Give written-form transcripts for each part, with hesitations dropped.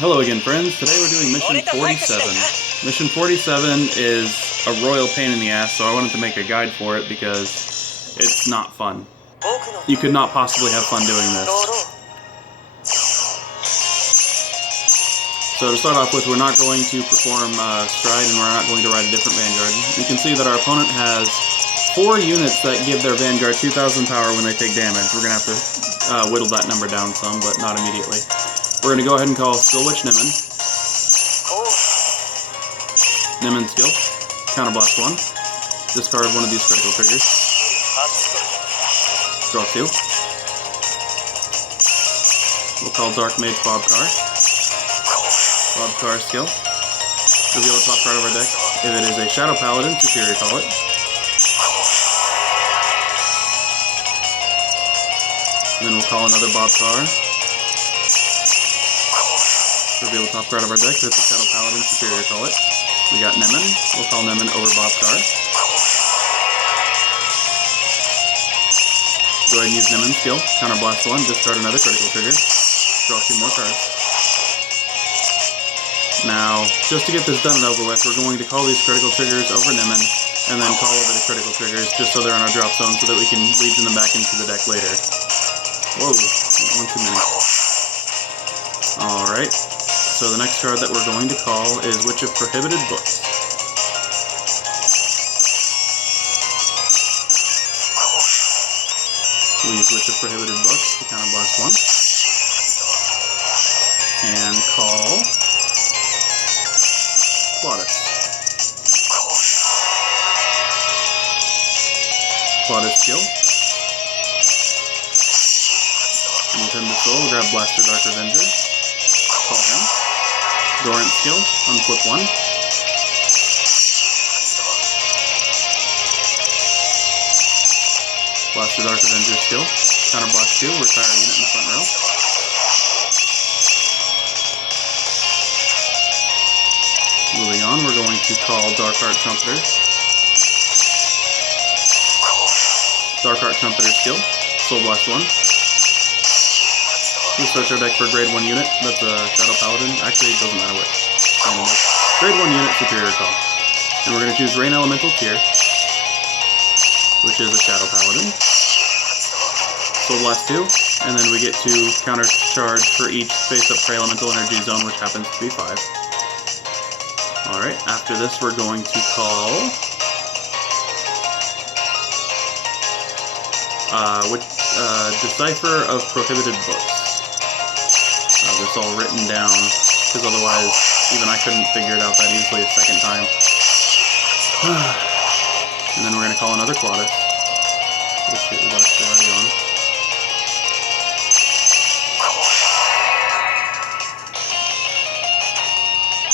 Hello again, friends. Today we're doing mission 47. Mission 47 is a royal pain in the ass, so I wanted to make a guide for it because it's not fun. You could not possibly have fun doing this. So to start off with, we're not going to perform Stride, and we're not going to ride a different Vanguard. You can see that our opponent has 4 units that give their Vanguard 2,000 power when they take damage. We're going to have to whittle that number down some, but not immediately. We're going to go ahead and call Skill Witch Nemain. Nemain skill. Counterblast 1. Discard one of these critical triggers. Draw 2. We'll call Dark Mage Badhabh Caar. Badhabh Caar skill. Reveal the top card of our deck. If it is a Shadow Paladin, Superior call it. And then we'll call another Badhabh Caar. Reveal the top card of our deck. If it's a Shadow Paladin, Superior call it. We got Nemain. We'll call Nemain over Badhabh Caar. Go ahead and use Nemain's skill. Counterblast 1. Discard another critical trigger. Draw 2 more cards. Now, just to get this done and over with, we're going to call these critical triggers over Nemain, and then call over the critical triggers just so they're on our drop zone so that we can legion them back into the deck later. Whoa, one too many. Alright, so the next card that we're going to call is Witch of Prohibited Books. We'll use Witch of Prohibited Books to counterblast 1. And call Claudas. Claudas skill. Move him to soul, grab Blaster Dark Revenger. Call him. Dorint skill, unflip 1. Blaster Dark Revenger skill. Counterblast 2, retire a unit in the front row. Moving on, we're going to call Dark Art Trumpeter. Dark Art Trumpeter skill, Soul Blast 1. We search our deck for a grade 1 unit, that's a Shadow Paladin. Actually, it doesn't matter what kind it is. Grade 1 unit, Superior call. And we're going to choose Rain Elemental Tier, which is a Shadow Paladin. Soul Blast 2, and then we get to counter charge for each face-up Prey Elemental Energy Zone, which happens to be 5. Alright, after this we're going to call Decipherer of Prohibited Books. This all written down, because otherwise even I couldn't figure it out that easily a second time. And then we're going to call another Claudas, which it was actually already on.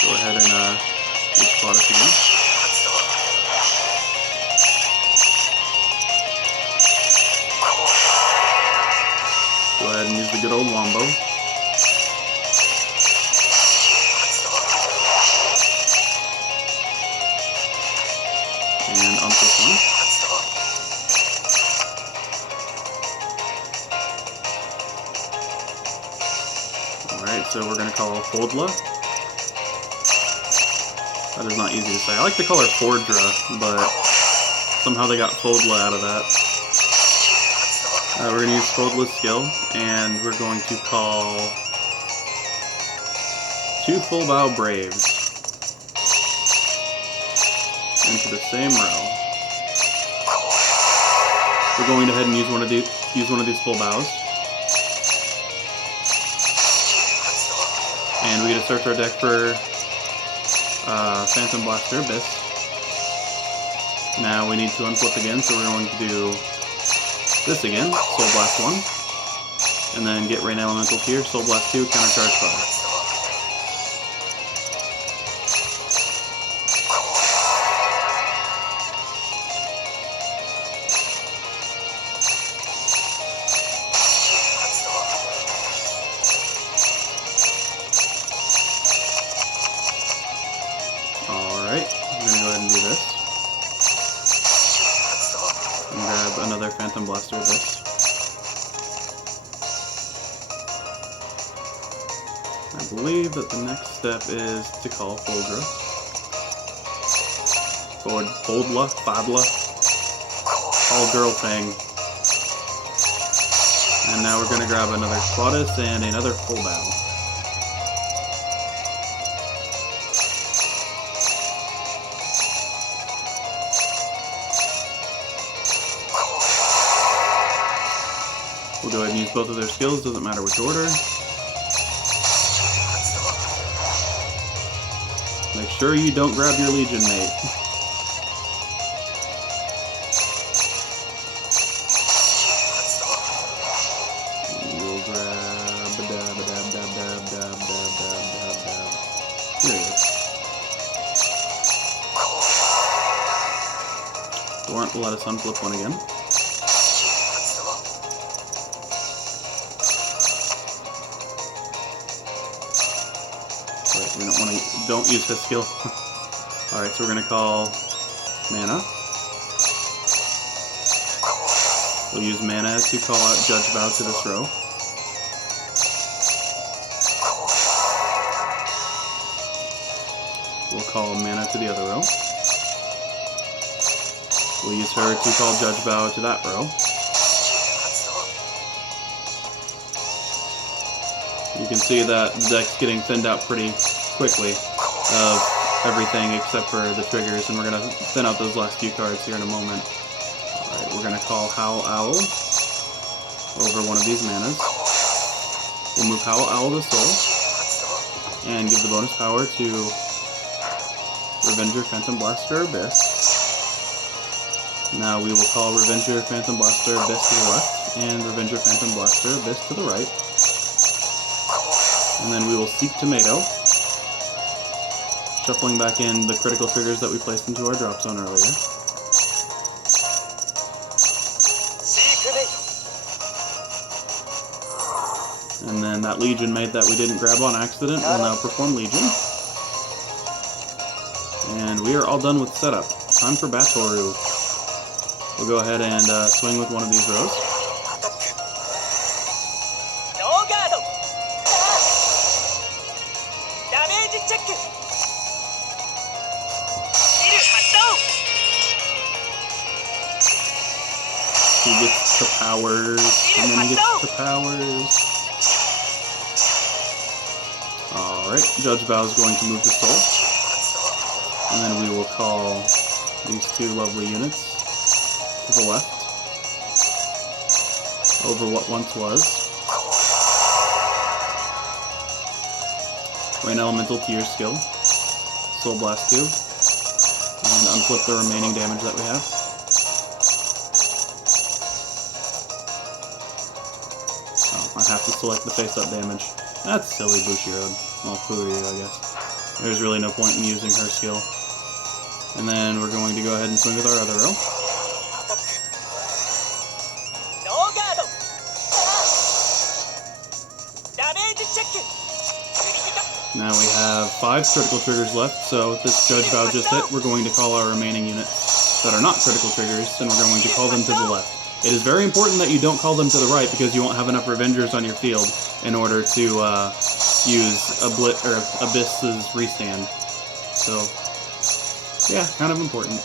Go ahead and use Claudas again. Go ahead and use the good old Wombo. And unflip 1. Alright, so we're going to call Foldla. That is not easy to say. I like to call her Fordra, but somehow they got Foldla out of that. We're going to use Foldla's skill, and we're going to call 2 Full Bow Braves into the same row. We're going ahead and use one of these full bows, and we get to search our deck for Phantom Blaster Abyss. Now we need to unflip again, so we're going to do this again, Soul Blast 1, and then get Rain Elemental Tier, Soul Blast 2, countercharge 5. Alright, I'm going to go ahead and do this. And grab another Phantom Blaster Abyss. I believe that the next step is to call Foldra. Foldla? Fadla? All girl thing. And now we're going to grab another Claudas and another full battle. We'll go ahead and use both of their skills, doesn't matter which order. Make sure you don't grab your Legion mate. We'll grab Badhabh. Here he is. Dorint will let us unflip one again. We don't want to. Don't use his skill. Alright, so we're going to call mana. We'll use mana to call out Judge Vow to this row. We'll call mana to the other row. We'll use her to call Judge Vow to that row. You can see that the deck's getting thinned out pretty quickly of everything except for the triggers, and we're going to thin out those last few cards here in a moment. Alright, we're going to call Howl Owl over one of these manas. We'll move Howl Owl to Soul, and give the bonus power to Revenger, Phantom Blaster, Abyss. Now we will call Revenger, Phantom Blaster, Abyss to the left, and Revenger, Phantom Blaster, Abyss to the right. And then we will Seek Tomato, shuffling back in the critical triggers that we placed into our drop zone earlier. And then that Legion mate that we didn't grab on accident will now perform Legion. And we are all done with setup. Time for Batoru. We'll go ahead and swing with one of these rows. He gets to powers, and then he gets to powers. Alright, Judge Vow is going to move to Soul. And then we will call these two lovely units to the left, over what once was. Rain Elemental to your skill, Soul Blast 2, and unflip the remaining damage that we have. I have to select the face-up damage. That's silly, Bushiroad. Well, Furio, I guess. There's really no point in using her skill. And then we're going to go ahead and swing with our other row. Now we have 5 critical triggers left, so with this Judge Vow just hit, we're going to call our remaining units that are not critical triggers, and we're going to call them to the left. It is very important that you don't call them to the right because you won't have enough Revengers on your field in order to use Abyss's restand. So, yeah, kind of important.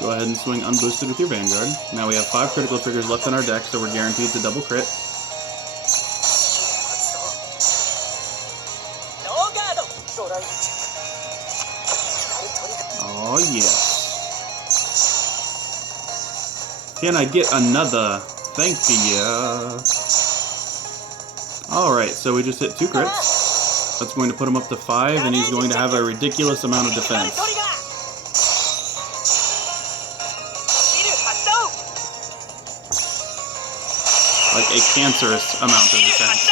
Go ahead and swing unboosted with your Vanguard. Now we have 5 critical triggers left in our deck, so we're guaranteed to double crit. Oh yes. Can I get another? Thank you. Alright, so we just hit 2 crits. That's going to put him up to 5, and he's going to have a ridiculous amount of defense. Like a cancerous amount of defense.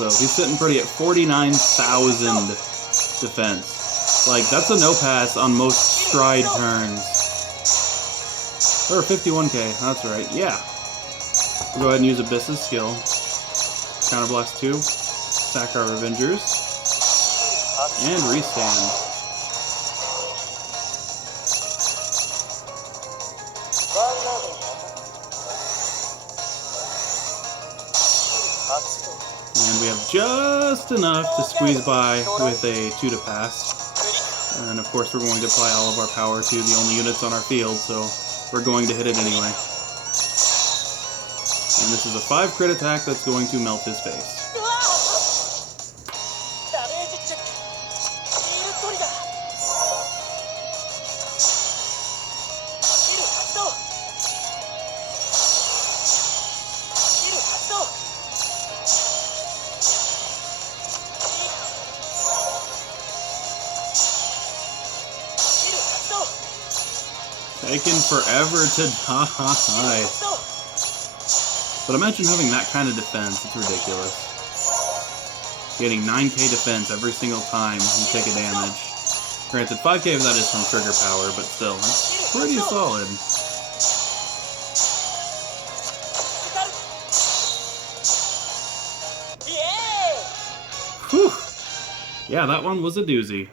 So he's sitting pretty at 49,000 defense. Like, that's a no pass on most stride turns. Or 51k, that's right, yeah. We'll go ahead and use Abyss's skill. Counterblast 2, sack our Revengers, and restand. And we have just enough to squeeze by with a 2 to pass. And of course we're going to apply all of our power to the only units on our field, so we're going to hit it anyway. And this is a 5 crit attack that's going to melt his face. Taking forever to die. But imagine having that kind of defense, it's ridiculous. Getting 9k defense every single time you take a damage. Granted, 5k of that is from trigger power, but still, it's pretty solid. Whew! Yeah, that one was a doozy.